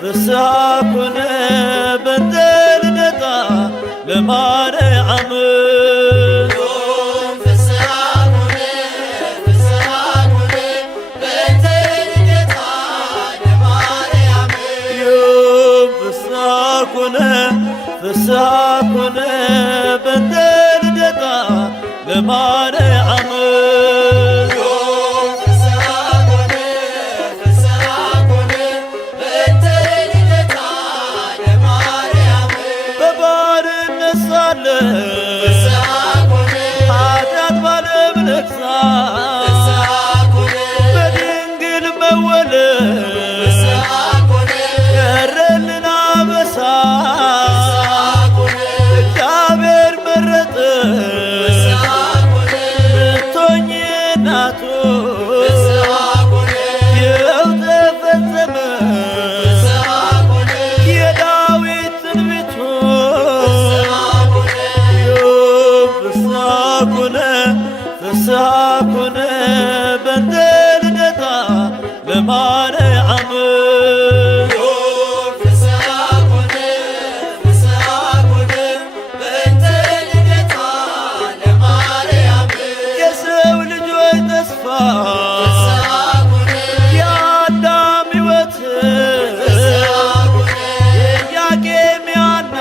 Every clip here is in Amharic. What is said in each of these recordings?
ፍስሐኩነ በእንተ ልደታ ለማርያም ፍስሐኩነ በእንተ ልደታ ለማርያም ፍስሐኩነ በእንተ ልደታ ለማርያም ኃጢአት ባለም ነግሣ በድንግል መወለድ ቀረልን አበሳ እግዚአብሔር መረጠሽ ልትሆኚ እናቱ ይኸው ተፈጸመ የዳዊት ትንቢቱ ፍስሐኩነ በእንተ ልደታ ለማርያም ፍስሐኩነ በእንተ ልደታ ለማርያም የሰው ልጆች ተስፋ የአዳም ሕይወት የኢያቄም የሐና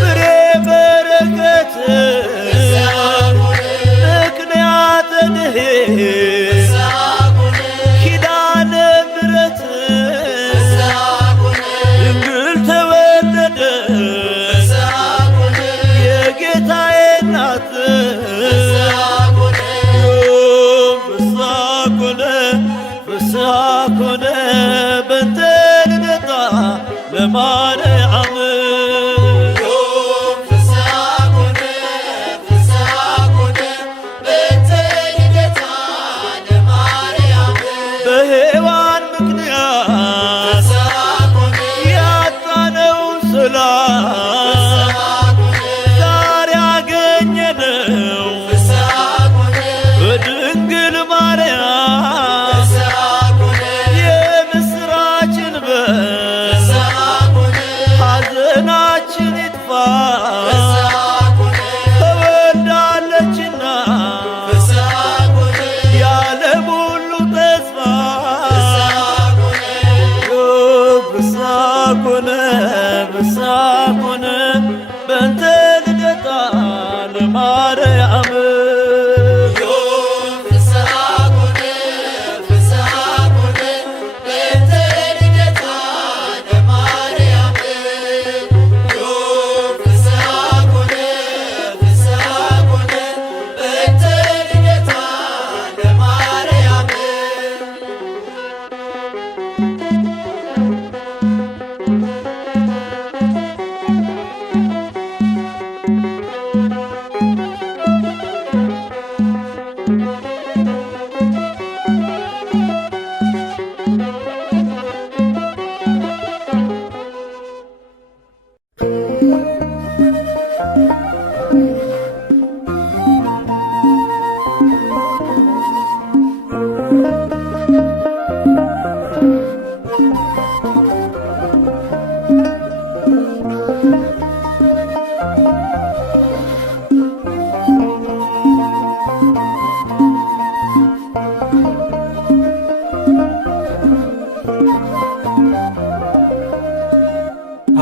ፍሬ በረከት ኪዳነ ምሕረት ድንግል ተወለደች የጌታዬ እናት ፍስሐኩነ በእንተ ልደታ ለማርያም በሔዋን ምክንያት ያጣነውን ሰላም ዛሬ አገኘነው በድንግል ማርያም የምስራችን በል ሐዘናችን ይጥፋ ተወልዳለችና የዓለም ሁሉ ተስፋ ፍስሐኩነ በእንተ ልደታ ለማርያም ፍስሐኩነ በእንተ ልደታ ለማርያም ፍስሐኩነ በእንተ ልደታ ለማርያም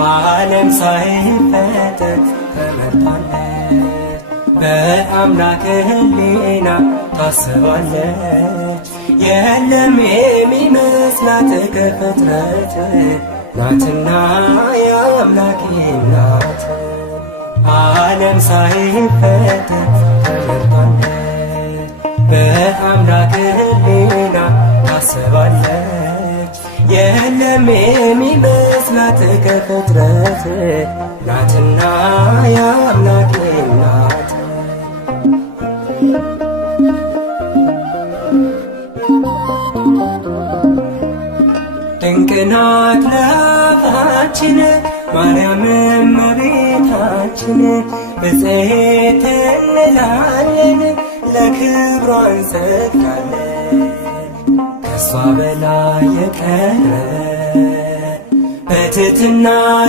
ዓለም ሳይፈጠር ተመርጣለች፣ በአምላክ ሕሊና ታስባለች። የለም የሚመስላት ከፍጥረት ናትና የአምላክ ናት። ዓለም ሳይፈጠር ተመርጣለች፣ በአምላክ ሕሊና ታስባለች። የለም የሚመስላት ከፍጥረት ናትና የአምላኬ ናት። ድንቅ ናት ለአፋችን ማርያም እመቤታችን ብፅዕት እንላለን ለክብሯ እንሰግዳለን። ከሷ በላይ የቀረ በትሕትና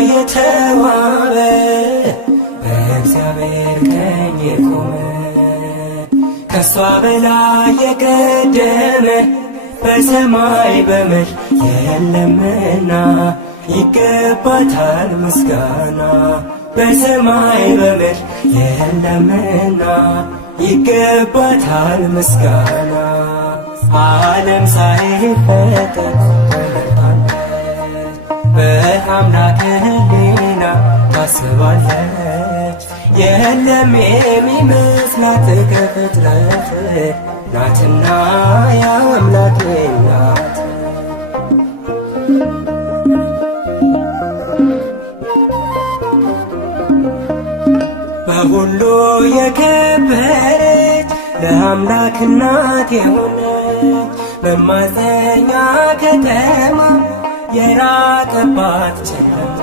የተዋበ በእግዚአብሔር ቀኝ የቆመ ከሷ በላይ የቀደመ በሰማይ በምድር የለምና ይገባታል ምስጋና። በሰማይ በምድር የለምና ይገባታል ምስጋና። ዓለም ሳይፈጠር በአምላክ ሕሊና ታስባለች። የለም የሚመስላት ከፍጥረት ናትና የአምላኬ ናት። በሁሉ የከበረች ለአምላክ እናት የሆነች መማፀኛ ከተማ የራቀባት ጨለማ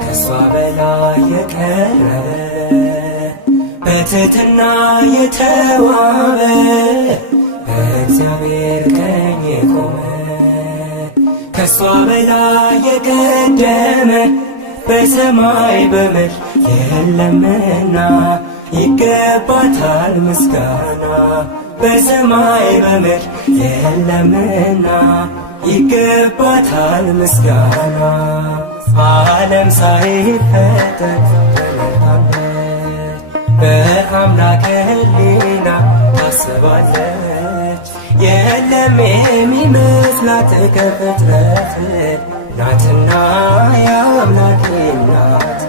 ከሷ በላይ የቀረበ በትሕትና የተዋበ በእግዚአብሔር ቀኝ የቆመ ከሷ በላይ የቀደመ በሰማይ በምድር የለምና ይገባታል ምስጋና። በሰማይ በምድር የለምና ይገባታል ምስጋና። ዓለም ሳይፈጠር በአምላክ ሕሊና ታስባለች። የለም የሚመስላት ከፍጥረት ናትና የአምላኬ ናት።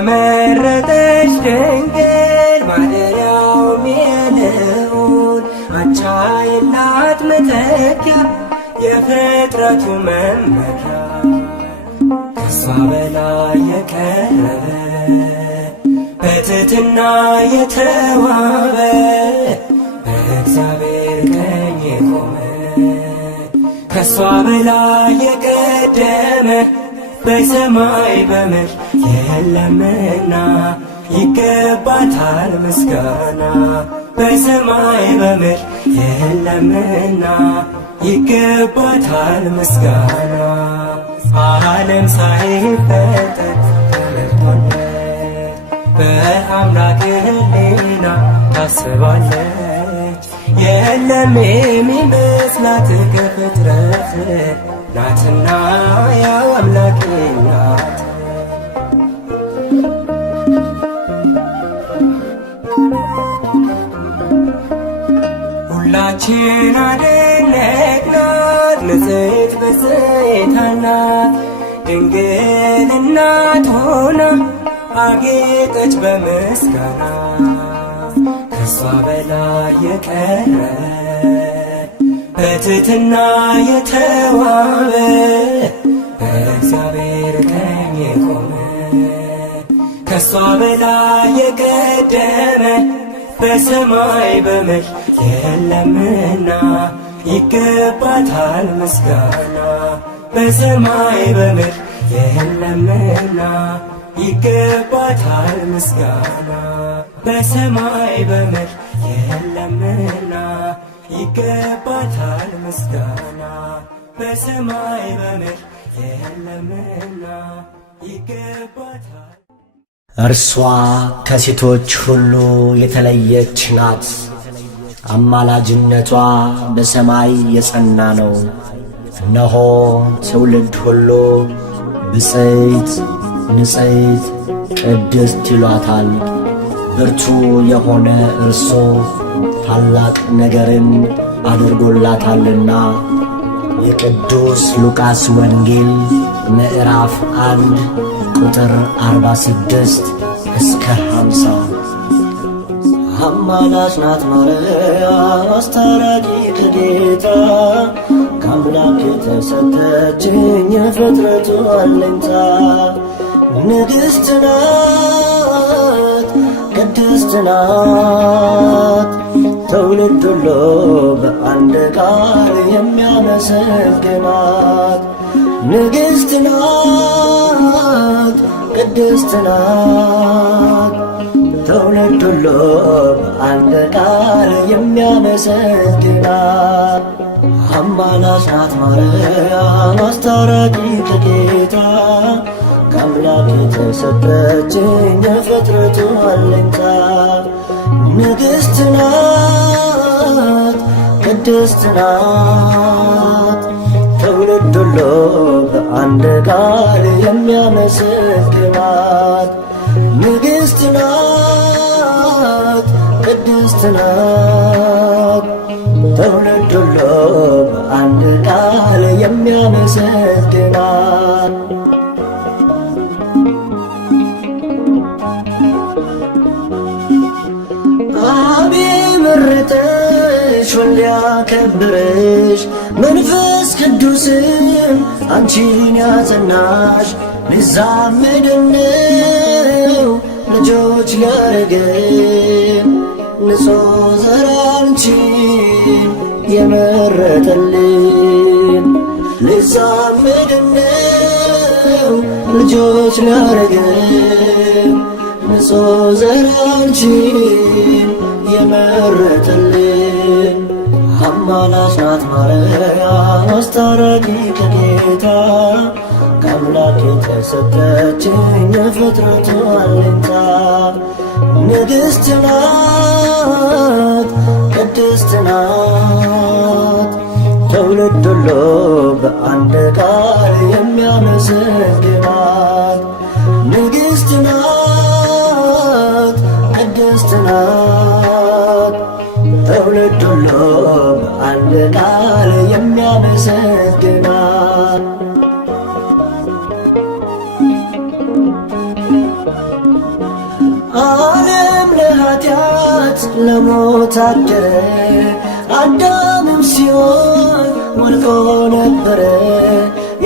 የተመረጠች ድንግል ማደሪያውም የልዑል አቻ የላት መተኪያ የፍጥረቱ መመኪያ ከሷ በላይ የቀረበ በትሕትና የተዋበ በእግዚአብሔር ቀኝ የቆመ ከሷ በላይ የቀደመ በሰማይ በምድር የለምና ይገባታል ምስጋና። በሰማይ በምድር የለምና ይገባታል ምስጋና። ዓለም ሳይፈጠር ተመርቷለች በአምላክ ሕሊና ታስባለች። የለም የሚመስላት ከፍጥረት ናትና የአምላኬ ናት። ሁላችን አደነቅናት ንጽሕት ብፅዕት አላት ድንግል እናት ሆና አጌጠች በምስጋና ከሷ በላይ የቀረ በትሕትና የተዋበ በእግዚአብሔር ቀኝ የቆመ ከሷ በላይ የቀደመ በሰማይ በምድር የለምና ይገባታል ምስጋና። በሰማይ በምድር የለምና ይገባታል ምስጋና። በሰማይ በምድር የለምና ይገባታል ምስጋና። በሰማይ በምድር የለምና ይገባታል። እርሷ ከሴቶች ሁሉ የተለየች ናት። አማላጅነቷ በሰማይ የጸና ነው። እነሆ ትውልድ ሁሉ ብፅዕት፣ ንጽሕት፣ ቅድስት ይሏታል። ብርቱ የሆነ እርሱ ታላቅ ነገርን አድርጎላታልና። የቅዱስ ሉቃስ ወንጌል ምዕራፍ 1 ቁጥር 46 እስከ 50 አማላጅ ናት ማርያም አስታራቂ ከጌታ ከአምላክ የተሰጠችኝ የፍጥረቱ አለኝታ ንግሥት ናት ቅድስት ናት ትውልድ ሁሉ በአንድ ቃል የሚያመሰግናት ንግሥት ናት ቅድስት ናት ትውልድ ሁሉ በአንድ ቃል የሚያመሰግናት አማላጅ ናት ማርያም አስታራቂ ከጌታ ከአምላክ የተሰጠችኝ የፍጥረቱ አለኝታ ንግሥት ናት ቅድስት ናት ትውልድ ሁሉ በአንድ ቃል የሚያመሰግናት ንግሥት ናት ቅድስት ናት ትውልድ ሁሉ በአንድ ቃል የሚያመሰግናት አብ መረጠሽ ወልድ ያከበረሽ መንፈስ ቅዱስም አንቺን ያጸናሽ ሊዛመደነው ልጆች ሊያረገን ንጹሕ ዘር አንቺን የመረጠልን ሊዛመደነው ልጆች ሊያረገን ንጹሕ ዘር አንቺን የመረጠልን አማላጅ ናት ማርያም አስታራቂ ከጌታ ከአምላክ የተሰጠችኝ የፍጥረቱ አለኝታ ንግሥት ናት ቅድስት ናት ትውልድ ሁሉ በአንድ ቃል የሚያመሰግናት ንግሥት ናት ቅድስት ናት ትውልድ ሁሉ በአንድ ቃል የሚያመሰግናት ዓለም ለኃጢአት ለሞት አደረ አዳምም ሲሆን ወድቆ ነበረ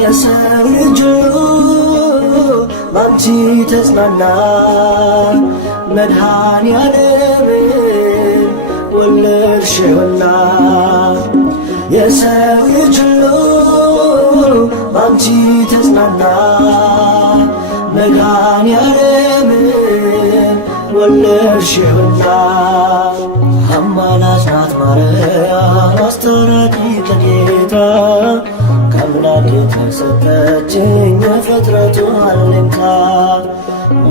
የሰው ልጅ ባንቺ ተጽናና መድኃኔዓለምን ወለድሽውና የሰው ልጅ ባንቺ ተጽናና መድኃኔዓለምን ወለድሽውና አማላጅ ናት ማርያም አስታራቂ ከጌታ ከአምላክ የተሰጠችኝ የፍጥረቱ አለኝታ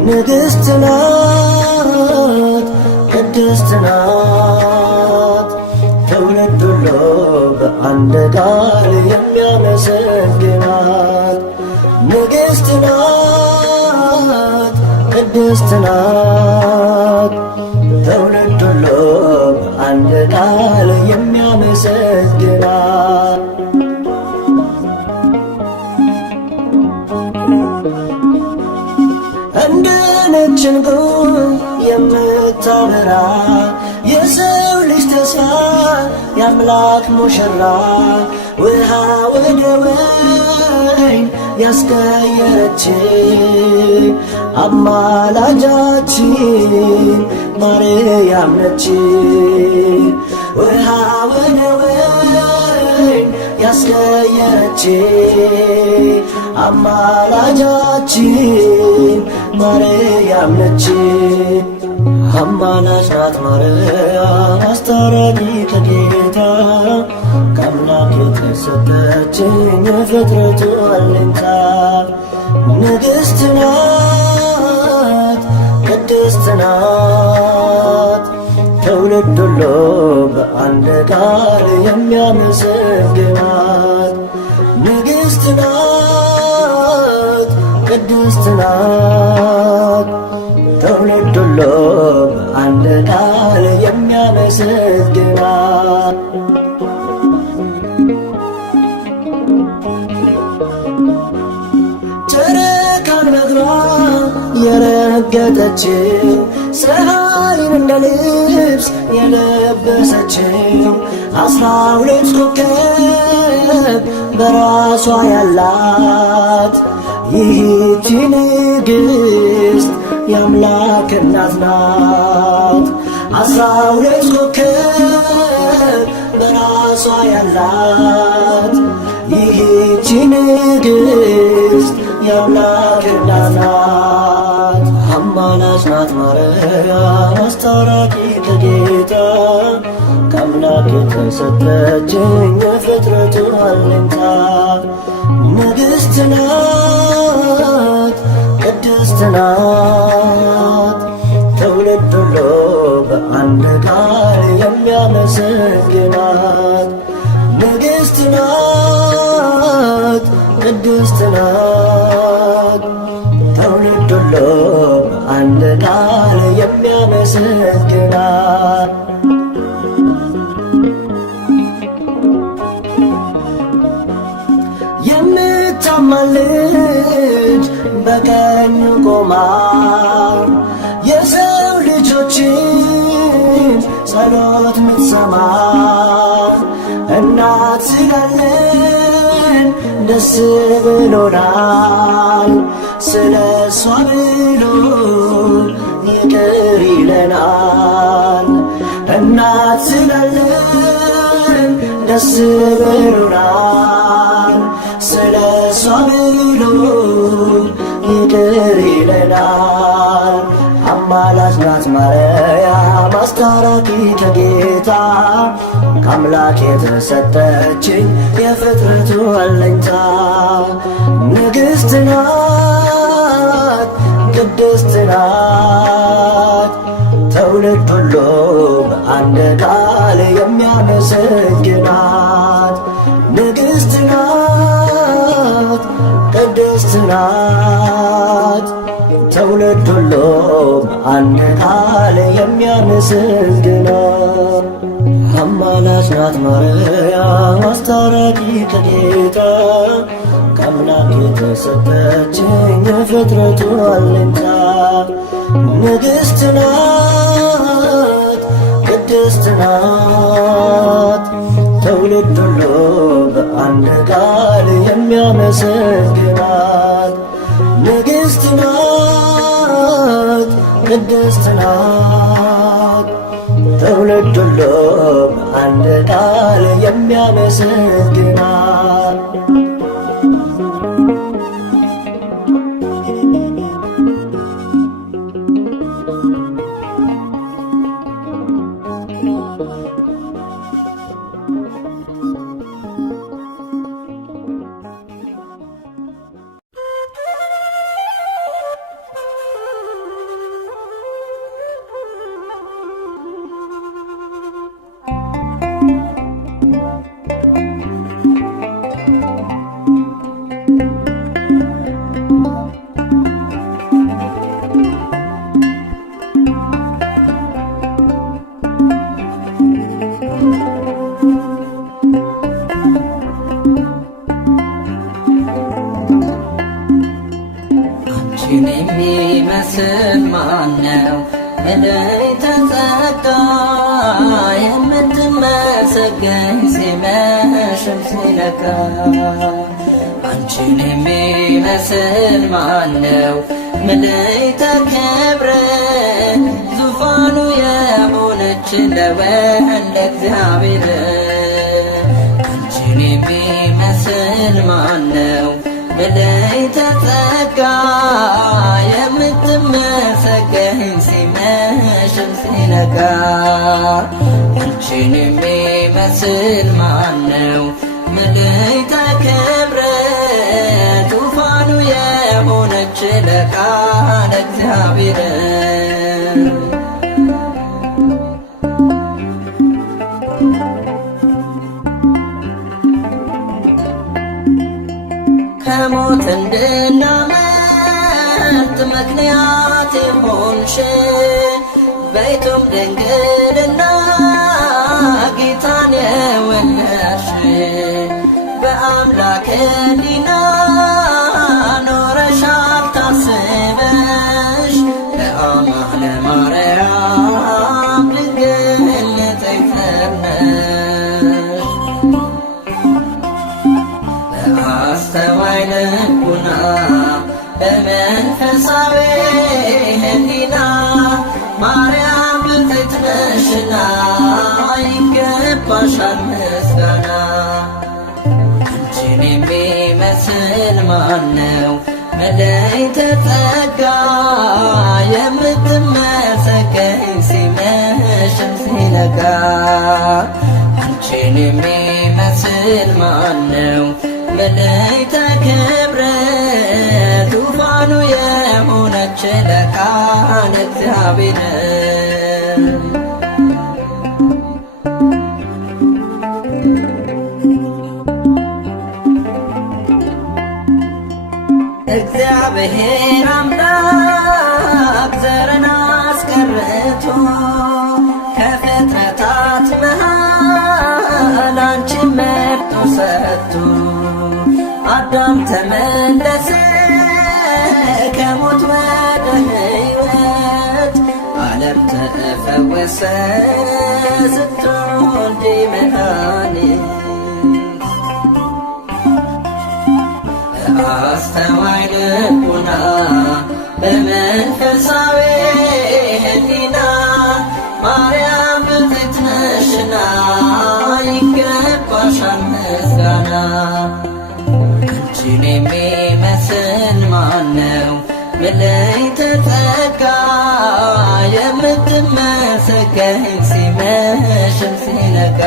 ንግሥት ናት ቅድስት ናት ትውልድ ሁሉ በአንድ ቃል የሚያመሰግናት ንግሥት ናት ቅድስት ናት ትውልድ ሁሉ በአንድ ቃል የሚያመሰግናት እንደ ነጭ ዕንቁ የምታበራ የሰው ልጅ ተስፋ የአምላክ ሙሽራ ውሃ ወደ ወይን ያስቀየረች አማላጃችን ማርያም ነች። ውሃ ወደ ወይን ያስቀየረች አማላጃችን ማርያም ነች። አማላጅ ናት ማርያም አስታራቂ ከጌታ ከአምላክ የተሰጠችኝ የፍጥረቱ አለኝታ ንግሥት ናት ቅድስት ናት ትውልድ ሁሉ በአንድ ቃል የሚያመሰግናት ንግሥት ናት ቅድስት ናት ትውልድ ሁሉ በአንድ ቃል የሚያመሰግናት ጨረቃን በእግሯ የረገጠችው ፀሐይን እንደ ልብስ የለበሰችው 12 ኮከብ በራሷ ያላት ይህች ንግሥት የአምላክ እናት ናት። 12 ኮከብ በራሷ ያላት ይህች ንግሥት የአምላክ እናት ናት። አማላጅ ናት ማርያም አስታራቂ ከጌታ ከአምላክ የተሰጠችኝ የፍጥረቱ አለኝታ ንግሥት ናት ቅድስት ናት ትውልድ ሁሉ በአንድ ቃል የሚያመሰግናት ንግሥት ናት ቅድስት ናት ትውልድ ሁሉ በአንድ ቃል የሚያመሰግናት የምታማልድ በቀኙ ቆማ የሰው ልጆችን ጸሎት ምትሰማ እናት ስላለን ደስ ብሎናል። ስለ እሷ ብሎ ይቅር ይለናል። እናት ስላለን ደስ ብሎናል። ስለ እሷ ብሎ ይቅር ይለናል። አማላጅ ናት ማርያም አስታራቂ ከጌታ ከአምላክ የተሰጠችኝ የፍጥረቱ አለኝታ ንግሥት ናት ቅድስት ናት ትውልድ ሁሉ በአንድ ቃል የሚያመሰግናት ንግሥት ናት ቅድስት ናት ትውልድ ሁሉ በአንድ ቃል የሚያመሰግናት አማላጅ ናት ማርያም አስታራቂ ከጌታ ከአምላክ የተሰጠችኝ የፍጥረቱ አለኝታ ንግሥት ናት ቅድስት ናት ትውልድ ሁሉ በአንድ ቃል የሚያመሰግናት ንግሥት ናት ቅድስት ናት ትውልድ ሁሉ በአንድ ቃል የሚያመሰግናት የሚመስል ማነው? እልልታ ጸጋ የምትመሰገን ሲመሽም ሲነጋ አንቺን የሚመስል ማነው? ምልዕተ ክብር ዙፋኑ የሆነች ለወልደ እግዚአብሔር አንቺን የሚመስል ማነው? ምልዕተ ጸጋ የምትመሰገን ሲመሽም ሲነጋ አንቺን የሚመስል ማነው? ምልዕተ ክብር ዙፋኑ የሆነች ለቃለ እግዚአብሔር ከሞት እንድናመልጥ ምክንያት የሆንሽ በይቱም ድንግልና ጌታን የወለድሽ በአምላክ ሕሊና ኖረሻል ታስበሽ ለአማኑኤል ይገባሻል ምስጋና። አንቺን የሚመስል ማነው? መለይተ ጸጋ የምትመሰገኝ ሲመሽም ሲነጋ። አንቺን የሚመስል ማነው? መለይተ ክብር ዙፋኑ የሆነች ለቃል እግዚአብሔር። እግዚአብሔር አምላክ ዘርን አስቀርቶ ከፍጥረታት መሃል አንቺን መርጦ ሰጥቶ አዳም ተመለሰ ከሞት ወደ ሕይወት፣ ዓለም ተፈወሰ ስትወልጂ መድኃኒት። አስተዋይ ልቡና በመንፈሳዊ ሕሊና ማርያም ብፅዕት ነሽና ይገባሻል ምስጋና። አንቺን የሚመስል ማነው? መለይተ ጸጋ የምትመሰገኝ ሲመሽም ሲነጋ።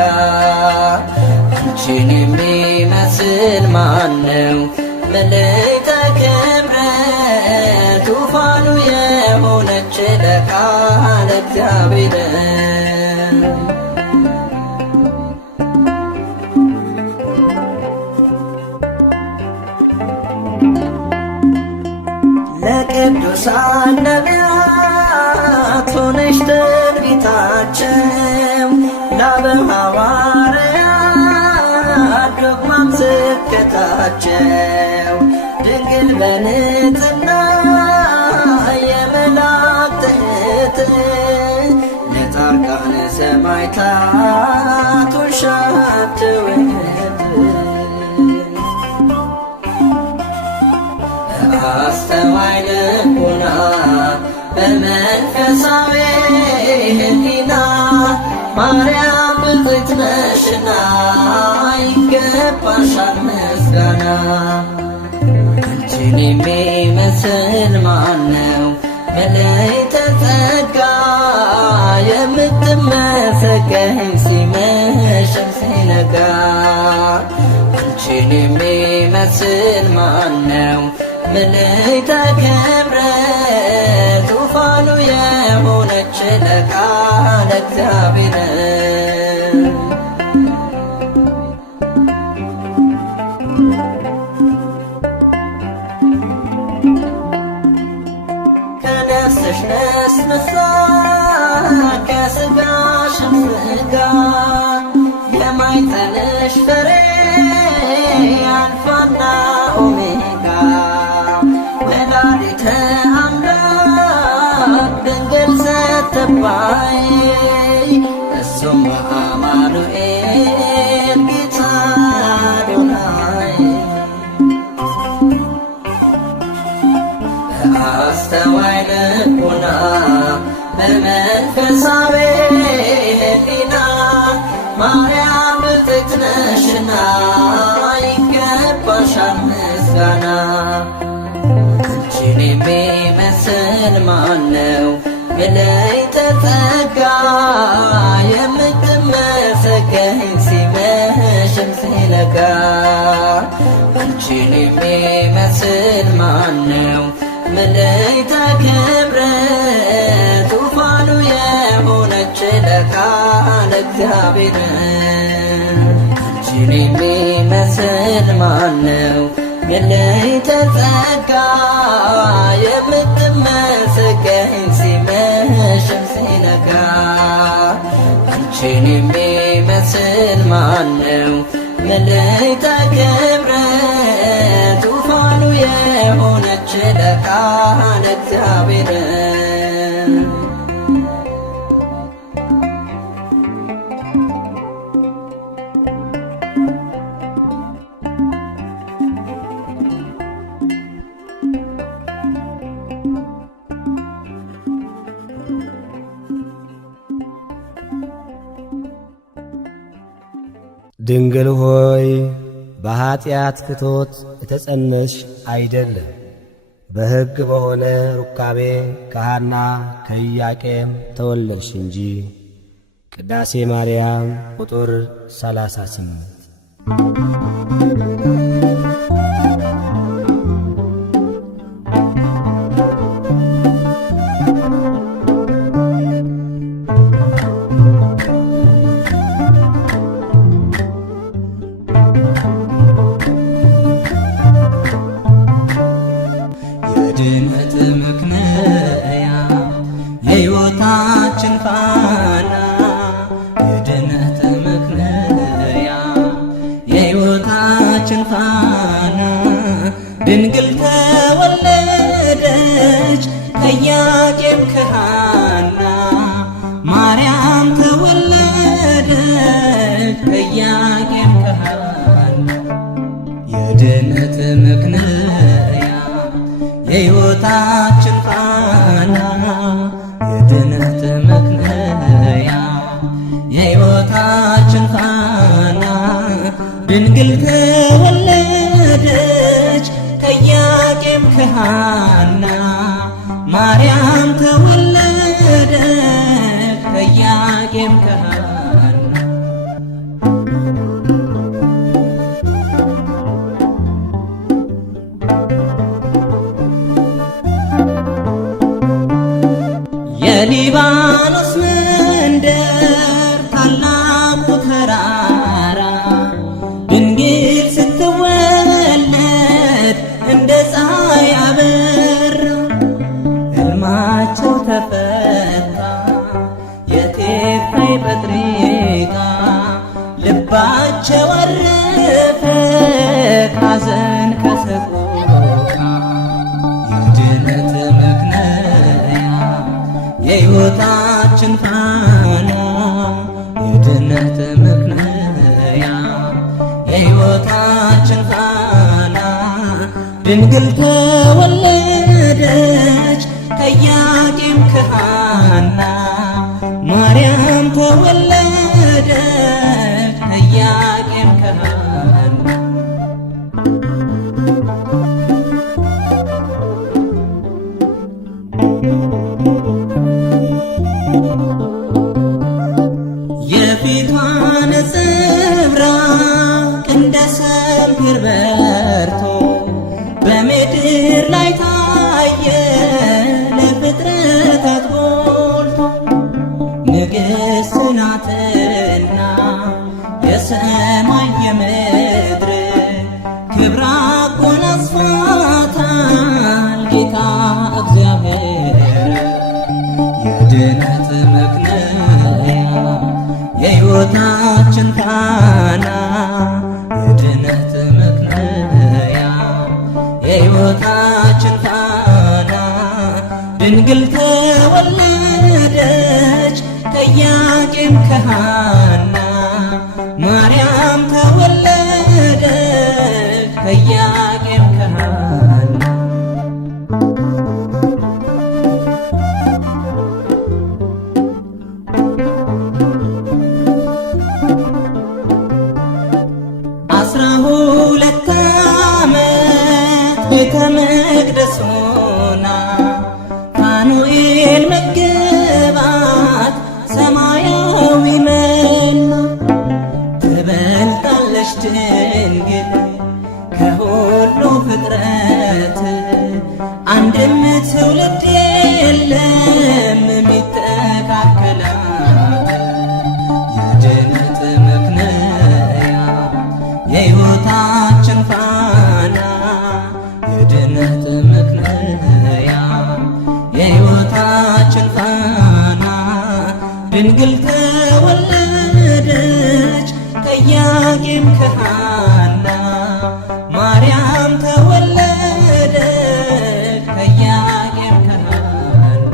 አንቺን የሚመስል ማነው? መለይተ ክብር ዙፋኑ የሆነች ለቃል እግዚአብሔር። ለቅዱሳን ነቢያት ሆነሽ ትንቢታቸው፣ ለአበው ሐዋርያት ዶግማም ስብከታቸው፣ ድንግል በንጽሕና የመላእክት እህት፣ ለጻድቃን ሰማዕታት ሆንሻት ውህት። አስተዋይ ልቡና በመንፈሳዊ ሕሊና ማርያም ብፅዕት ነሽና ይገባሻል ምስጋና። አንቺን የሚመስል ማነው? መለይተ ጸጋ የምትመሰገኝ ሲመሽም ሲነጋ። አንቺን የሚመስል ማነው? መለይተ ክብር ዙፋኑ የሆነች ለቃል እግዚአብሔር። ከነፍስሽ ነስንሳ ከሥጋሽም ሥጋ የማኅፀንሽ ፍሬ አልፋና ኦሜጋ። ወላዲተ አምላክ ድንግል ስትባይ እሱም አማኑኤል ጌታ አዶናይ። በአስተዋይ ልቡና በመንፈሳዊ ሕሊና ማርያም ብፅዕት ነሽና ይገባሻል ምስጋና። አንቺን የሚመስል ማነው? መለይተ ጸጋ የምትመሰገኝ ሲመሽም ሲነጋ። አንቺን የሚመስል ማነው? መለይተ ክብር ዙፋኑ የሆነች ለቃል እግዚአብሔር። አንቺን የሚመስል ማነው? መለይተ ጸጋ የምትመሰገኝ ሲመሽም ሲነጋ። አንቺን የሚመስል ማነው? መለይተ ክብር ዙፋኑ የሆነች ለቃል እግዚአብሔር። ድንግል ሆይ በኀጢአት ፍቶት የተጸነስሽ አይደለም፣ በሕግ በሆነ ሩካቤ ከሐና ከኢያቄም ተወለድሽ እንጂ። ቅዳሴ ማርያም ቁጥር 38። የድነት ምክንያት የሕይወታችን ፋና፣ የድነት ምክንያት የሕይወታችን ፋና፣ ድንግል ተወለደች ከኢያቄም ከሐና፣ ማርያም ተወለደች ከኢያቄም ከሐና። የድነት ምክንያት የሕይወታችን ፋና፣ የድነት ምክንያት የሕይወታችን ፋና፣ ድንግል ተወለደች ከኢያቄም ከሐና፣ ማርያም ተወለደች ከኢያቄም ከሐና። የሊባኖስ መንደር ታላቁ ተራራ ድንግል ስትወለድ እንደ ፀሐይ አበራ። ሕልማቸው ተፈታ የቴፋይ ጴጥሪቃ፣ ልባቸው አረፈ ከሐዘን ከሰቆቃ። የድነት ምክንያት የሕይወታችን ፋና፣ የድነት ምክንያት የሕይወታችን ፋና፣ ድንግል ተወለደች ከኢያቄም ከሐና፣ ማርያም ተወለደች ከኢያቄም ከሐና። የፊቷ ነጸብራቅ እንደ ሰምፔር በርቶ በምድር ላይ ታየ ለፍጥረታት ጎልቶ። ንግሥት ናትና የሰማይ የምድር ክብራ አጎናጽፏታል ጌታ እግዚአብሔር። የድነት ምክንያት የሕይወታችን ፋና፣ የድነት ምክንያት የሕይወታችን ፋና፣ ድንግል ተወለደች ከኢያቄም ከሐና፣ ማርያም ተወለደች ከኢያቄም ከሐና። ሁለት ዓመት ቤተ መቅደስ ሆና ፋኑኤል መገባት ሰማያዊ መና። ትበልጣለች ድንግል ከሁሉ ፍጥረት፣ አንድም ትውልድ የለም የሚተካከላት። የድነት ምክንያት የሕይወታችን ፋና፣ የድነት ምክንያት የሕይወታችን ፋና፣ ድንግል ተወለደች ከኢያቄም ከሐና፣ ማርያም ተወለደች ከኢያቄም ከሐና።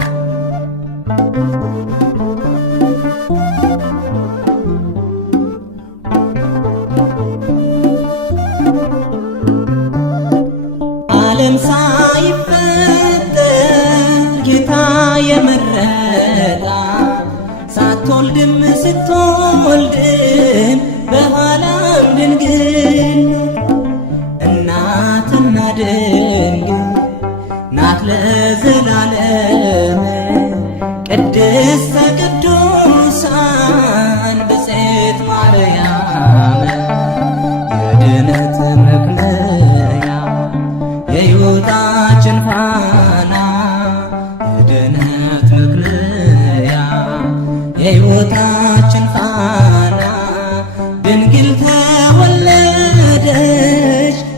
ዓለም ሳይፈጠር ጌታ የመረጣት፣ ሳትወልድም ስትወልድም በኋላ ድንግል እናትና ድንግል ናት ለዘላለም ቅድስተ ቅዱሳን ብፅዕት ማርያም የድነት መክለያ የሕይወታችን ፋና የድነት መክለያ የሕይወታችን ፋና ድንግል ተወለደች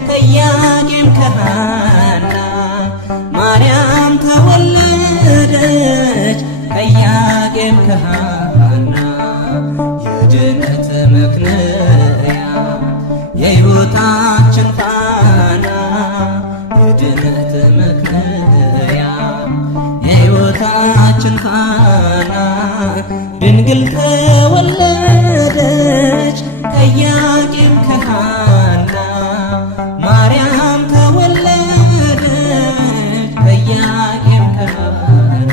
ከኢያቄም ከሐና ማርያም ተወለደች ከኢያቄም ከሐና የድነት መክለያ የሕይወታችን ፋና የድነት መክለያ የሕይወታችን ፋና ድንግል ተወለደች ከኢያቄም ከሐና ማርያም ተወለደች ከኢያቄም ከሐና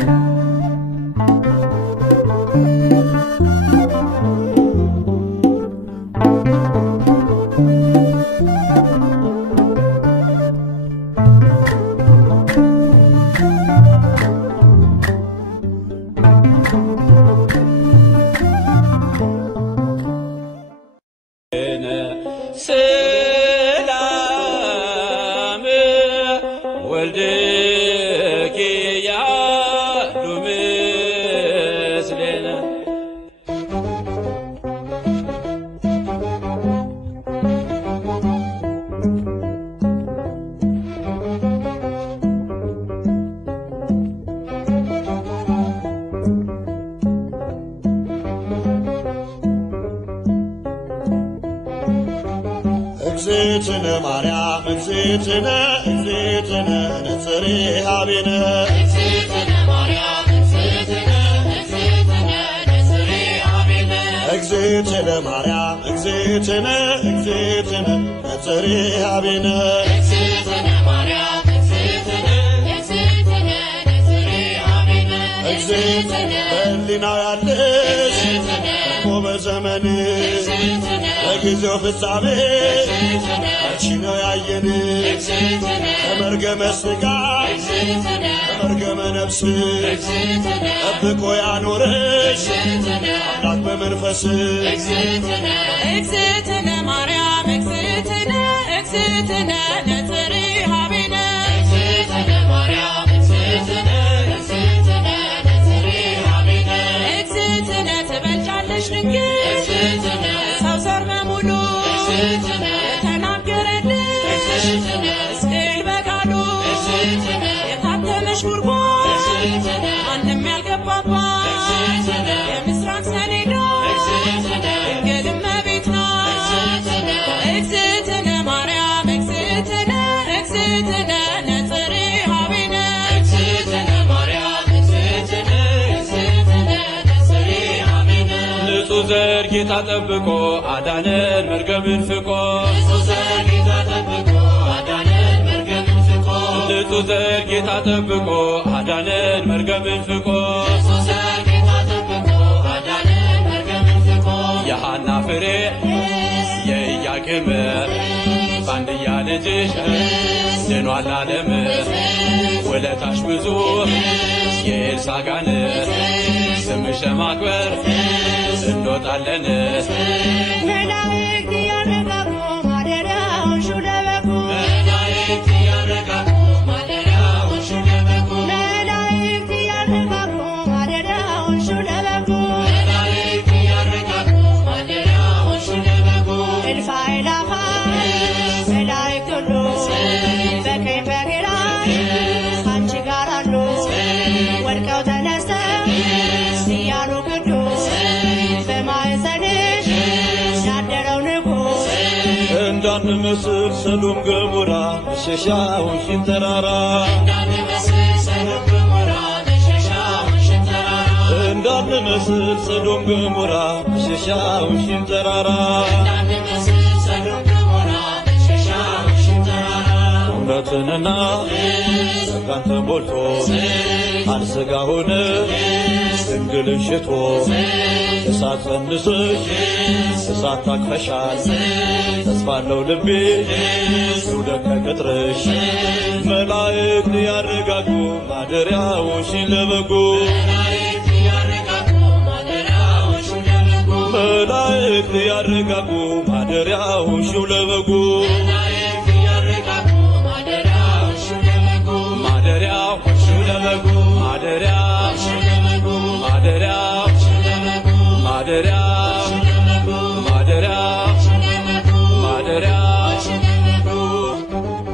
ሰላም ወልድኪ ያሉ ምስሌነ እግዝእትነ ማርያም እግዝእትነ እግዝእትነ ነጽሬ ኀቤነ እግዝእትነ ማርያም እግዝእትነ እግዝእትነ ነጽሬ ኀቤነ እግዝእትነ ማርያም እግዝእትነ እግዝእትነ ነጽሬ ኀቤነ እግዝእትነ ማርያም እግዝእትነ እግዝእትነ ነጽሬ ኀቤነ እግዝእትነ በሕሊናው ያለሽ እኮ በዘመንሽ በጊዜው ፍጻሜ አንቺ ነው ያየን ከመርገመ ሥጋ ከመርገመ ነፍስ ጠብቆ ያኖረሽ አምላክ በመንፈስ እግዝእትነ ማርያም እግዝእትነ እግዝእትነ ነጽሬ ኀቤነ እግዝእትነ ማርያም እግዝእትነ እግዝእትነ ነጽሬ ኀቤነ እግዝእትነ ትበልጫለሽ ድንግል ሰው ዘር በሙሉ የተናገረልሽ ሕዝቅኤል በቃሉ የታተመሽ ጉድጓድ ማንም ያልገባባት የምስራቅ ሰሌዳ ድንግል እመቤት ናት። እግዝእትነ ማርያም እግዝእትነ እግዝእትነ ነጽሬ ኀቤነ እግዝእትነ ማርያም እግዝእትነ እግዝእትነ ነጽሬ ኀቤነ ንጹሕ ዘር ጌታ ጠብቆ አዳነን መርገምን ፍቆ ንጹሕ ዘር ጌታ ጠብቆ አዳነን መርገምን ፍቆ ንጹሕ ዘር ጌታ ጠብቆ አዳነን መርገምን ፍቆ ንጹሕ ዘር ጌታ ጠብቆ አዳነን መርገምን ፍቆ የሐና ፍሬ የኢያቄም በአንድያ ልጅሽ ድኗል ዓለም ውለታሽ ብዙ የኤልሳጋን ስምሽ ማክበር እንወጣለን መላእክት እያረጋጉ ማደሪያውን ሹለበኩ መላእክት እያረጋጉ ማደሪያውን ሹለበኩ መላእክት እያረጋጉ ማደሪያውን ሹለበኩ መላእክት እያረጋጉ ማደሪያውን ሹለበኩ እልፍ አእላፋት መላእክት ሁሉ በቀኝ በግራ ከአንቺ ጋር አሉ ወድቀው ተነስተው እያሉ ቅዱስ በማኅፀንሽ ያደረው ንጉሥ እንዳንመስል ሰዶም ገሞራ መሸሻውን ሽን ተራራ እንዳንመስል ሰዶም ገሞራ መሸሻውን ሽን ተራራ እንዳንመስል ሰዶም ገሞራ መሸሻውን ሽን ተራራ እንዳንመስል ሰዶም ገሞራ መሸሻውን ሽን ተራራ እውነትንና ጸጋን ተሞልቶ አንሥጋ ሆነ ድንግልን ሽቶ እሳት ጸንሰሽ እሳት ታቅፈሻል ተስፋለው ልቤ ይውደቅ ከቅጥርሽ መላእክት ያረጋጉ ማደሪያውሽን ለበጉ መላእክት ያረጋጉ ማደሪያውሽን ለበጉ ማደሪያውሽን ለበጉ ማደሪያውሽን ለበጉ ማደሪያውሽን ለበጉ ማደሪያውሽን ለበጉ ማደሪያውሽን ለበጉ ማደሪያውሽን ለበጉ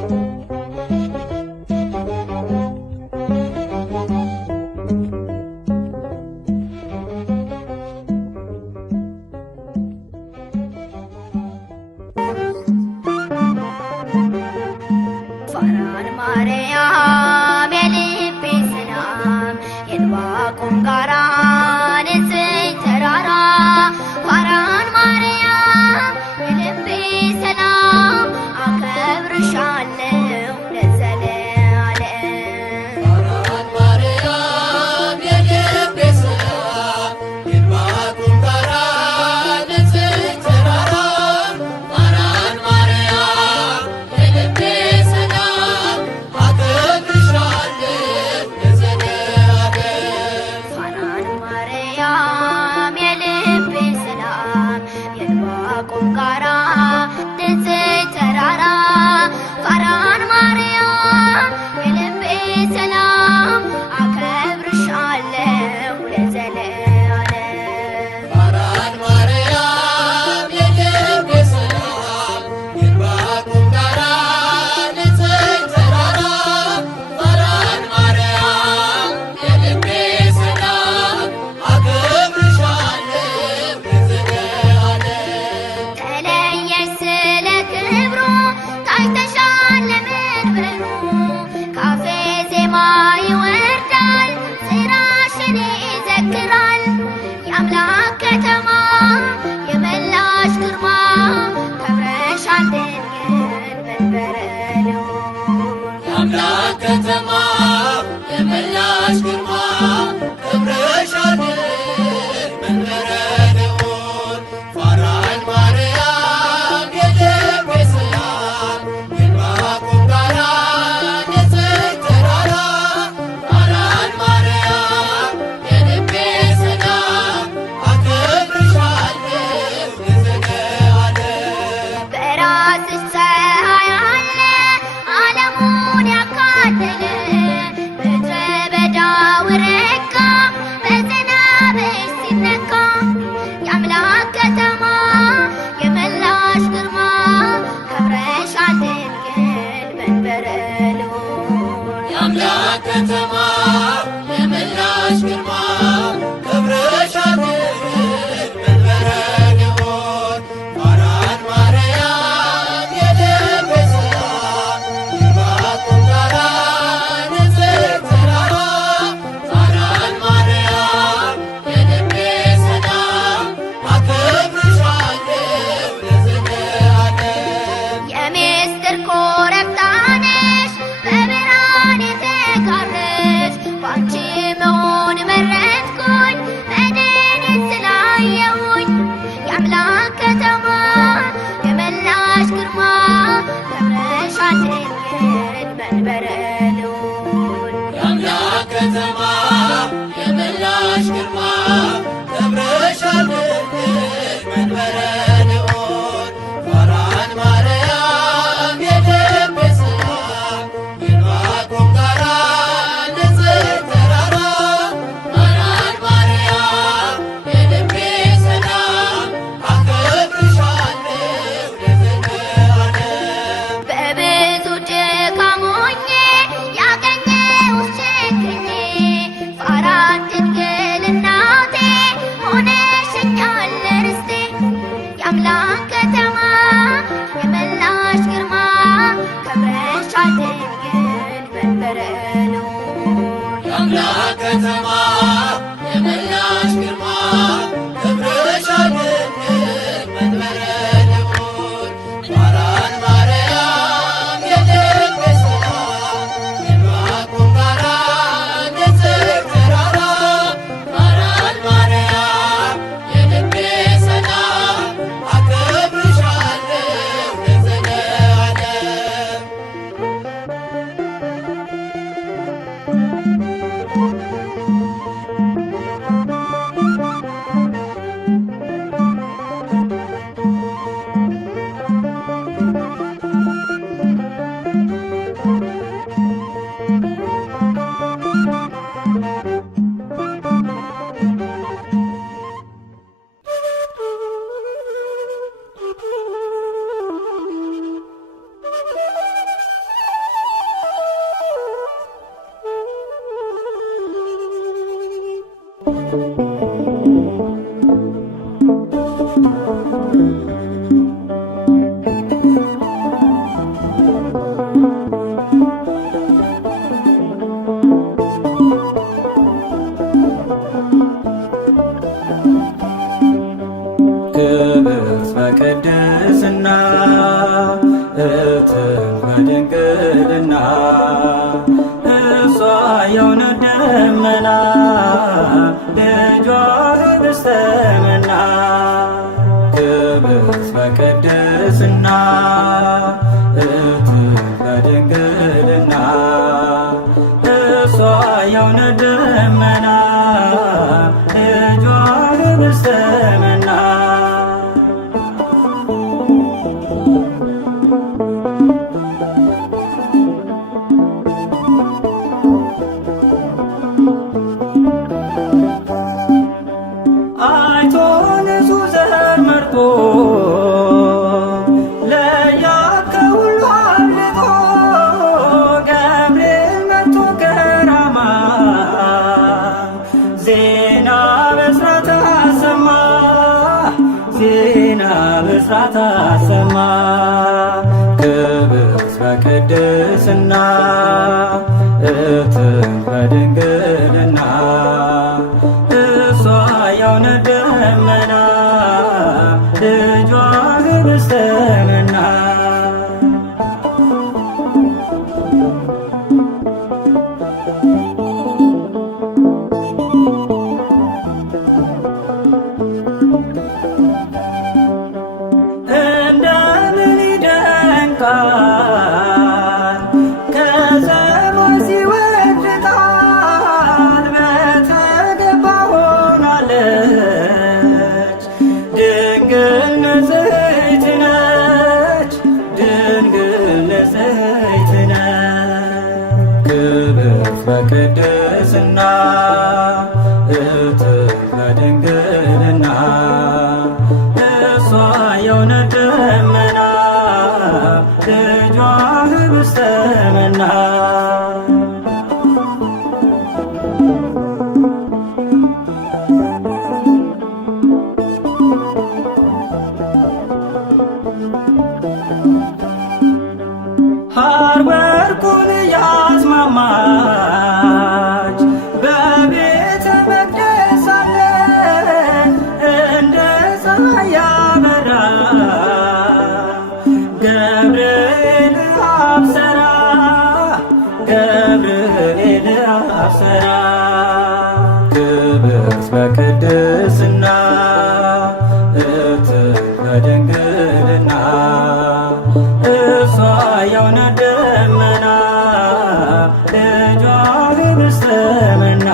ክብርት በቅድስና እትም በድንግልና እሷ የእውነት ደመና ልጇ ኅብስተ መና። ክብርት በቅድስና እትም በድንግልና እሷ የእውነት ደመና ልጇ ኅብስተ መና። አይቶ ንጹሕ ዘር መርጦ ለያት ከሁሉ አብልጦ ገብርኤል መጥቶ ከራማ ዜና ብስራት አሰማ ዜና ብስራት አሰማ። ክብርት በቅድስና እትም በድንግልና እሷ የእውነት ደመና ልጇ ኅብስተ መና። እንደምን ይደንቃል ከሰማይ ሲወርድ ቃል በተገባ ሆናለች ድንግል ንጽሕት ነች ድንግል ንጽሕት ነች። ክብርት በቅድስና እትም በድንግልና እሷ የእውነት ደመና ልጇ ኅብስተ መና። ሐር ወርቁን ያስማማች በቤተ መቅደስ ሳለች እንደ ፀሐይ ያበራ ገብርኤል አብሰራ ገብርኤል አብሰራ። ክብርት በቅድስና እትም በድንግልና እሷ የእውነት ደመና ልጇ ኅብስተ መና።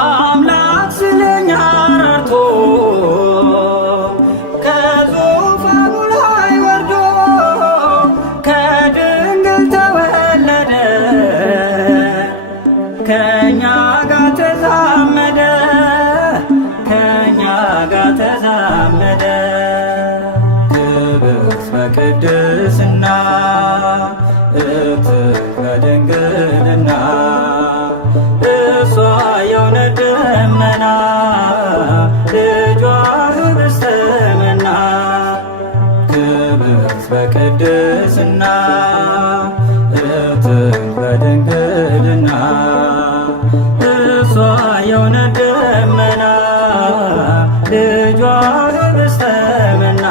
አምላክ ስለኛ ራርቶ ከዙፋኑ ላይ ወርዶ ከድንግል ተወለደ ከእኛ ጋር ተዛመደ ከእኛ ጋር ተዛመደ። ክብርት በቅድስና እትም በድንግልና እሷ የእውነት ደመና ልጇ ኅብስተ መና። ክብርት በቅድስና እትም በድንግልና እሷ የእውነት ደመና ልጇ ኅብስተ መና።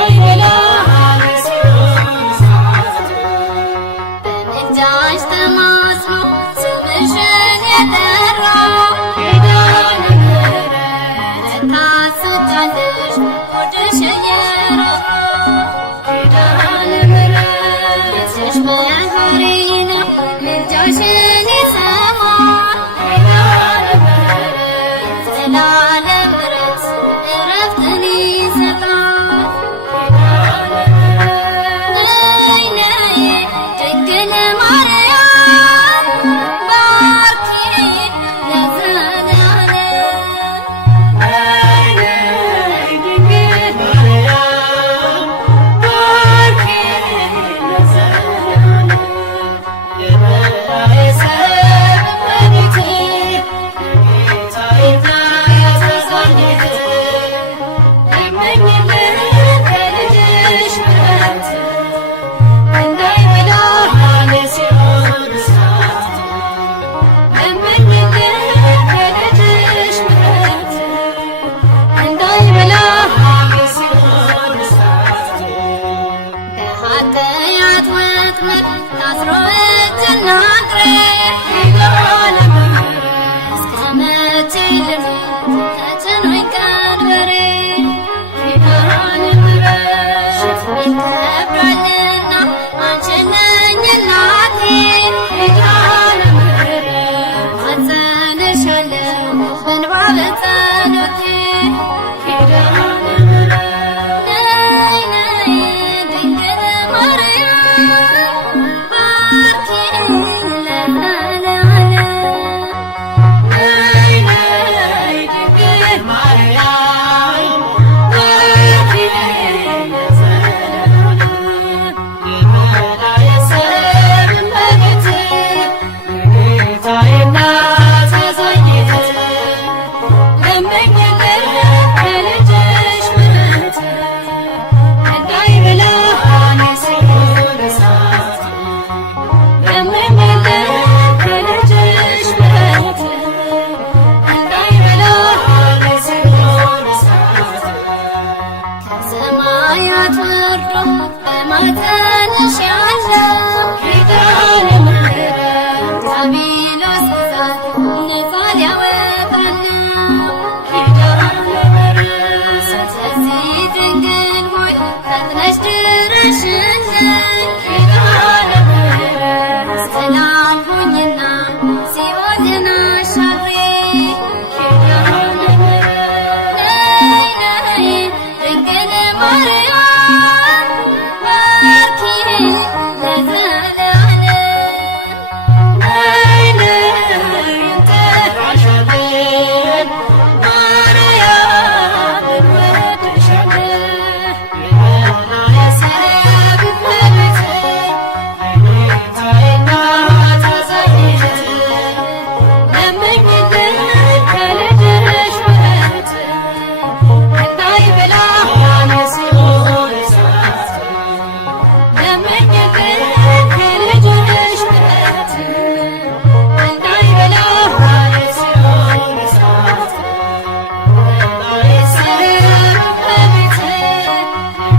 Thank you. ከሰማያት ወርዶ በማኅፀንሽ ያለው ኪዳነ ምሕረት ከዲያብሎስ ግዛት ነፃ ሊያወጣን ነው። ኪዳነ ምሕረት ስለዚህ ድንግል ሆይ ፈጥነሽ ድረሽልን። ኪዳነ ምሕረት ሰላም ሁኚና ሲኦልን አሻግሪ። ኪዳነ ምሕረት ነይ ድንግል ማርያም ባርኪን ለዘለዓለም። ነይ እንጠራሻለን ማርያም እንወድሻለን። የሰብ እመቤት አይኔታዬና ታዛኝነት ለምኝልን ከልጅሽ ወረት እንዳይበላ የሲኦል እሳት። ለምኝልን ከልጅሽ ወረት እንዳይበላ የሲኦል እሳት። የሰብ እመቤት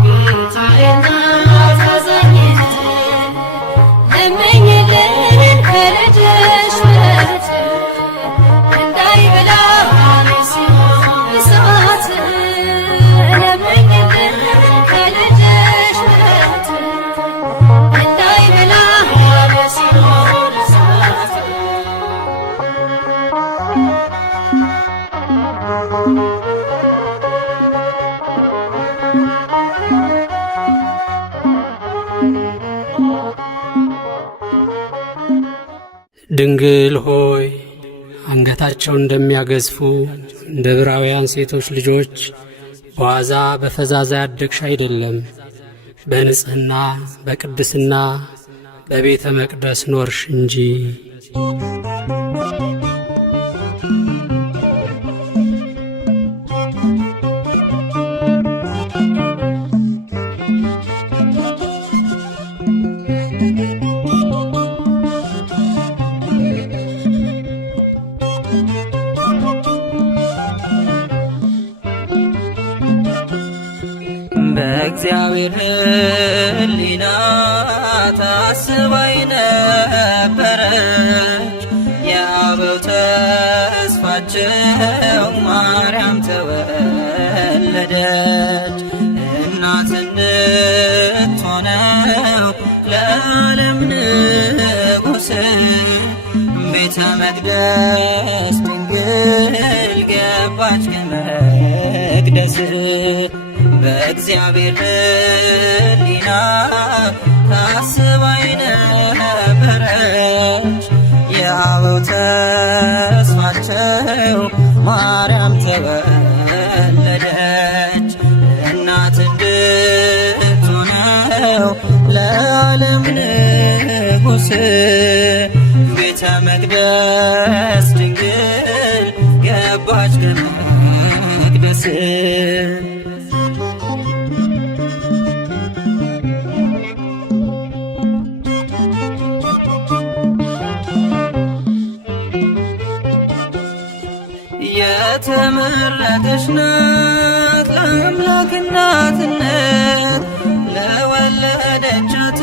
ጌታዬና ታዛኝነት ለምኝልን ከልጅሽ ወረት እንዳይበላ የሲኦል እሳት። ለምኝልን ከልጅሽ ወረት እንዳይበላ የሲኦል እሳት። ድንግል ሆይ አንገታቸው እንደሚያገዝፉ እንደ ዕብራውያን ሴቶች ልጆች በዋዛ በፈዛዛ ያደግሽ አይደለም። በንጽሕና በቅድስና በቤተ መቅደስ ኖርሽ እንጂ። በእግዚአብሔር ሕሊና ታስባይ ነበረች የአበው ተስፋቸው ማርያም ተወለደች። እናት እንድትሆነው ለዓለም ንጉሥ ቤተ መቅደስ ድንግል ገባች ከመቅደስ። በእግዚአብሔር ሕሊና ታስባይ ነበረች የአበው ተስፋቸው ማርያም ተወለደች። እናት እንድትሆነው ለዓለም ንጉሥ ቤተ መቅደስ ድንግል ገባች ከመቅደስ። የተመረጠች ናት ለአምላክ እናትነት ለወለደቻትም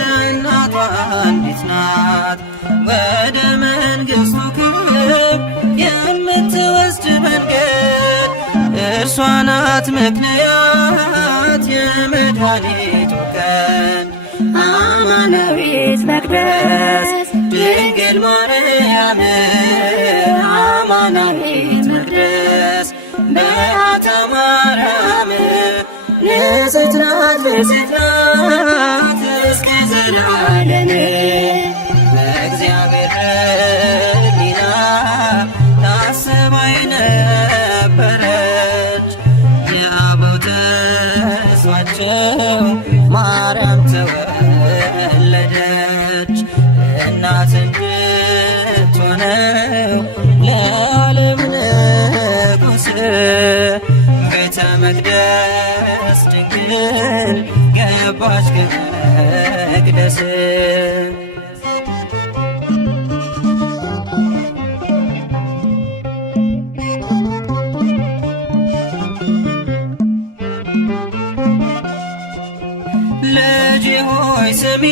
ለእናቷ አንዲት ናት። ወደ መንግሥቱ ክብር የምትወስድ መንገድ እርሷ ናት ምክንያት የመድኃኒቱ ቀን። አማናዊት መቅደስ ድንግል ማርያም አማናዊት መቅደስ በዓታ ማርያም ንጽሕት ናት ንጽሕት ናት እስከ ዘላለም። በእግዚአብሔር ሕሊና ታስባይ ነበረች የአበው ተስፋቸው ማርያም ተወለደች። እናት እንድትሆነው ለዓለም ንጉሥ ቤተ መቅደስ ድንግል ገባች ከመቅደስ። ሆይ ስሚ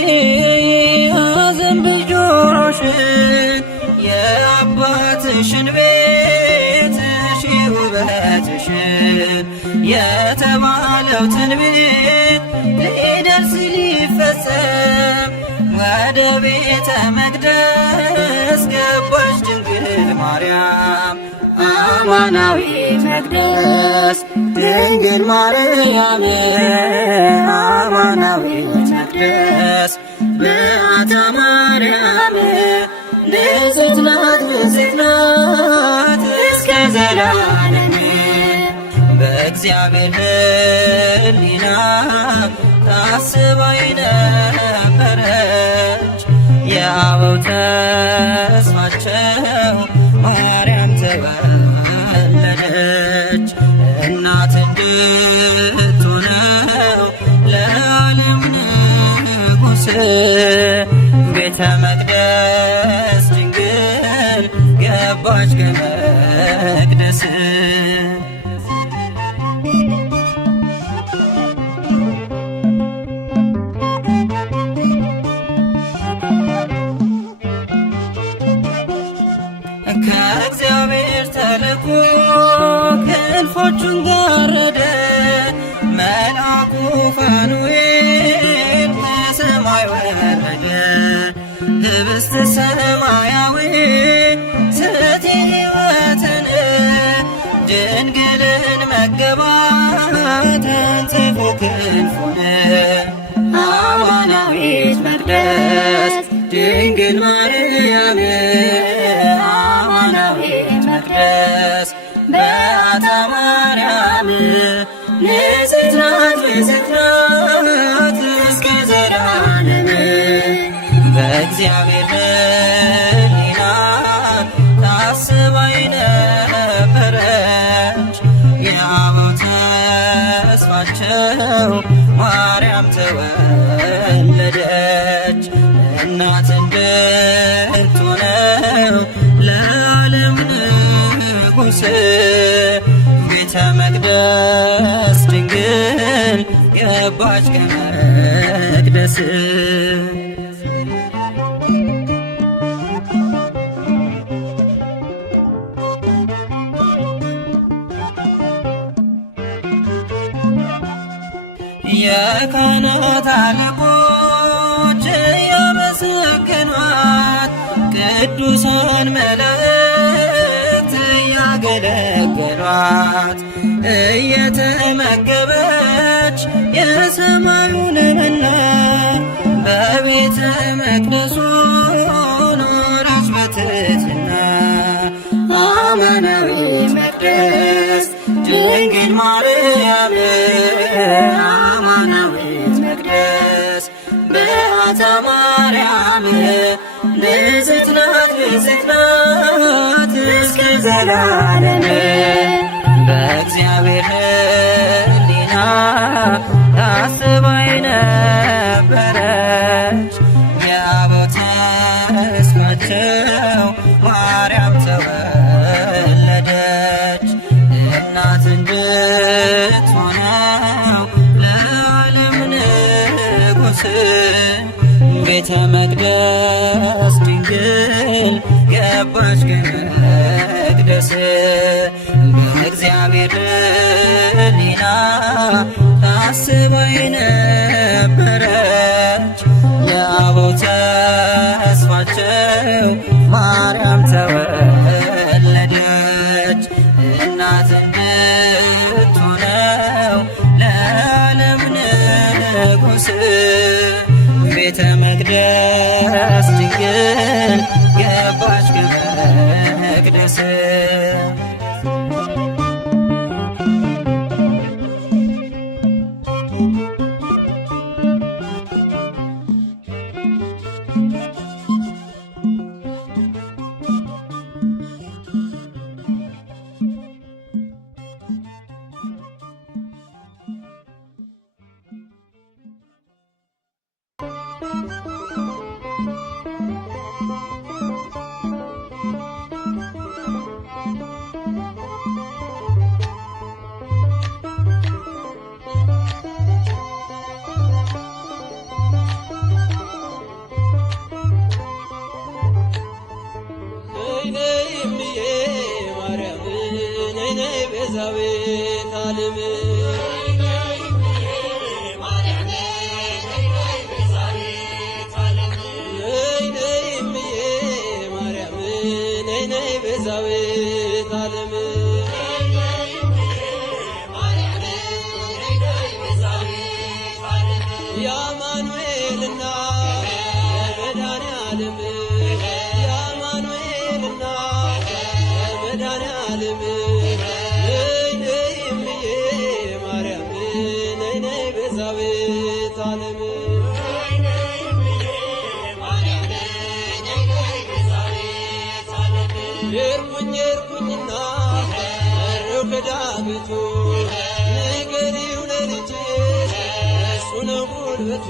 አዘንብል ጆሮሽን የአባትሽን ቤት እሺ ውበትሽን የተባለው ትንቢት ሊደርስ ሊፈጸም ወደ ቤተ መቅደስ ገባች ድንግል ማርያም አማናዊት መቅደስ ድንግል ማርያም አማናዊት መቅደስ በዓታ ማርያም ንጽሕት ናት ንጽሕት ናት እስከ ዘላለም በእግዚአብሔር ሕሊና ታስባ የነበረች የአበው ተስፋቸው ማርያም ተወለደች እናት እንድትሆነው ለዓለም ንጉሥ ቤተ መቅደስ ድንግል ገባች ከመቅደስ ከእግዚአብሔር ተልኮ ክንፎቹን ጋረደ መልአኩ ፋኑኤል ከሰማይ ወረደ ህብስት ሰማያዊ ስእቲ ሕይወትን ድንግልን መገባት ተንጽፎ ክንፉን አማናዊት መቅደስ ድንግል ማርያም አማናዊት መቅደስ በዓታ ማርያም ንጽሕት ናት ንጽሕት ናት እስከ ዘላለም በእግዚአብሔር ሕሊና ታስባ የነበረች የአበው ተስፋቸው ማርያም ተወለደች እናት እንድትሆነው ለዓለም ንጉሥ ቤተ መቅደስ ድንግል ገባች ከመቅደስ የካህናት አለቆች እያመሰገኗት ቅዱሳን መላእክት እያገለገሏት እየተመገበች የሰማዩን መና በቤተ መቅደሱ ኖረች በትሕትና አማናዊት መቅደስ ድንግል ማርያም አማናዊት መቅደስ በዓታ ማርያም ንጽሕት ናት ንጽሕት ናት እስከ ዘላለም በእግዚአብሔር ሕሊና ታስባ የነበረች የአበው ተስፋቸው ማርያም ተወለደች እናት እንድትሆነው ለዓለም ንጉሥ ቤተ መቅደስ ድንግል ገባች ከመቅደስ በእግዚአብሔር ሕሊና ታስባ የነበረች የአበው ተስፋቸው ማርያም ተወለደች እናት እንድትሆነው ለዓለም ንጉሥ ቤተ መቅደስ ድንግል ገባች ከመቅደስ የአማኑኤልና የመድኃኔዓለም የአማኑኤልና የመድኃኔዓለም ነይ ነይ እምዬ ማርያም ነይ ነይ ቤዛዊተ ዓለም የርኩኝና መረው ከዳገቱ ንገሪው ለልጅሽ እሱ ነው ጉልበቱ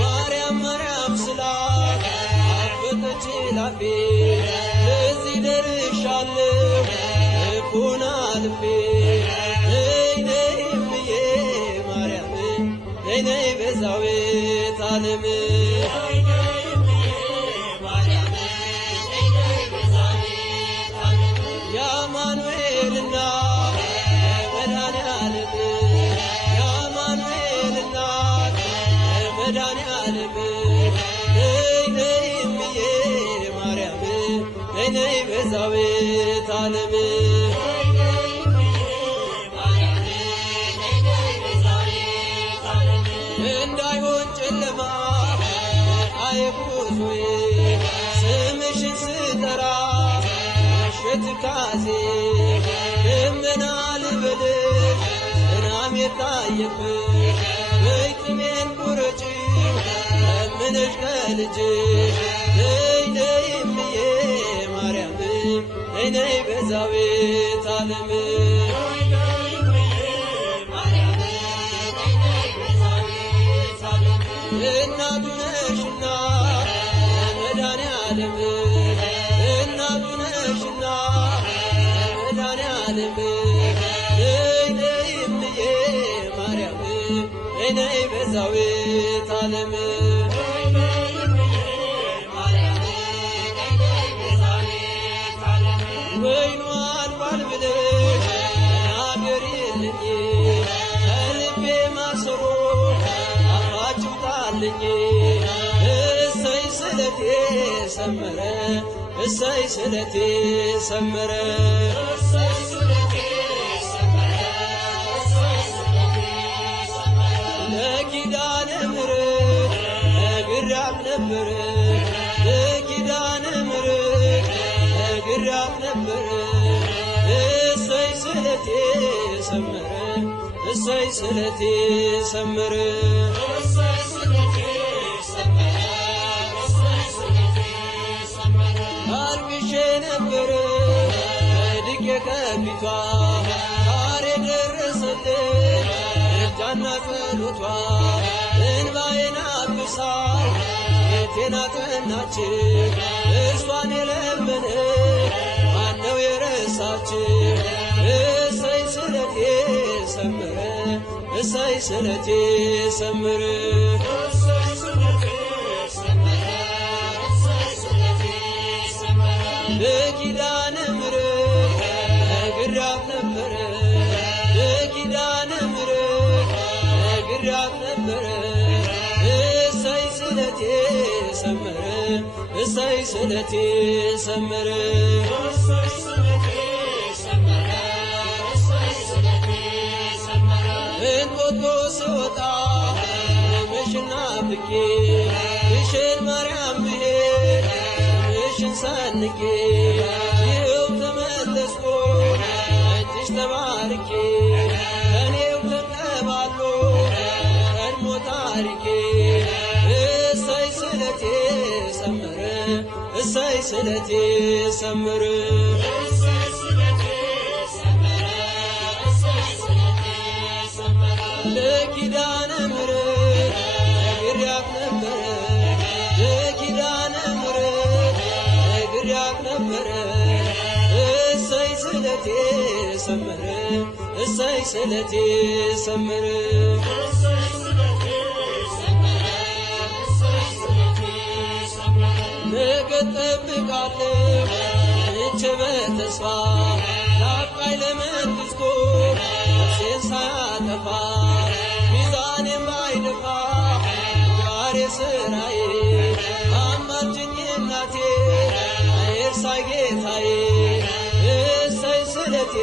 ማርያም ማርያም ስላት አፈጠች ላፌ ለዚህ ደርሻለሁ ልኩና ልቤ ነይ ነይ እምዬ ማርያም ነይ ነይ ቤዛዊተ ዓለም የአማኑኤልና የመድኃኔዓለም የአማኑኤልና የመድኃኔዓለም ነይ ነይ እምዬ ማርያም ነይ ነይ ቤዛዊተ ዓለም እንዳይሆን ጨለማ አይጉዞዬ ስምሽን ስጠራ ትካዜ ደመና ልበልሽ ዝናብ የታየብሽ በይ ጥሜን ቁረጪው ለምነሽ ከልጅሽ ነይ ነይ እምዬ ማርያም ነይ ነይ ቤዛዊተ ዓለም እናቱ ነሽና የመድኃኔዓለም እናቱ ነሽና የመድኃኔዓለም ነይ ነይ እምዬ ማርያም ነይ ነይ ቤዛዊተ ዓለም ወይኑ አልቋል ብለሽ ተናገሪልኝ ከልቤ ማሰሮ አፋጭው ጣልኝ እሰይ ስለቴ ሰመረ እሰይ ስለቴ ሰመረ ለኪዳነ ምሕረት ነግሬያት ነበር ለኪዳነ ምሕረት ነግሬያት ነበር እሰይ ስለቴ ሰመረ እሰይ ስለቴ ሰመረ አልቅሼ ነበር ወድቄ ከፊቷ ዛሬ ደረሰልኝ እርጃና ጸሎቷ እንባዬን አብሳ ቤቴን አቀናች እርሷን የለመነ ማነው የረሳች እሰይ ስለቴ ሰመረ እሰይ ስለቴ ሰመረ ለኪዳነ ምሕረት ነግሬያት ነበረ ለኪዳነ ምሕረት ነግሬያት ነበረ እሰይ ስለቴ ሰመረ እሰይ ስለቴ ሰመረ እንጦጦ ስወጣ ስምሽን ናፍቄ ግሸን ማርያም ብሄድ ስምሽን ሰንቄ ይኸው ተመለስኩ እጅሽ ተባርኬ ከኔው ተቀባሎ ቀድሞ ታሪኬ እሰይ ስለቴ ሰመረ እሰይ ስለቴ ሰመረ ለኪዳነ ምሕረት ነግሬያት ነበረ ለኪዳነ ምሕረት ነግሬያት ነበረ እሰይ ስለቴ ሰመረ እሰይ ስለቴ ሰመረ ነገ እጠብቃለሁ እቼ በተስፋ ናፍቃኝ ለመንግሥቱ ነፍሴን ሳያጠፋ ሚዛኔን ባይደፋ ዛሬ ስራዬ አማልጅኝ እናቴ አይርሳኝ ጌታዬ እሰይ ስለቴ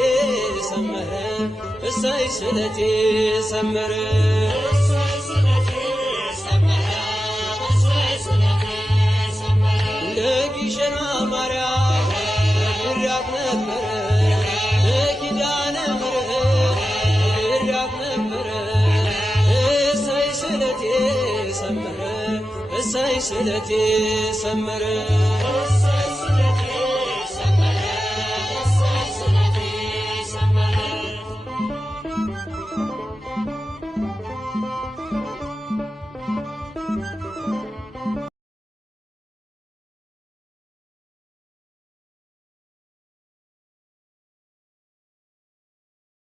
ሰመረ እሰይ ስለቴ ሰመረ ነበረ በኪዳነ ምሕረት ነግሬያት ነበረ እሰይ ስለቴ ሰመረ እሰይ ስለቴ ሰመረ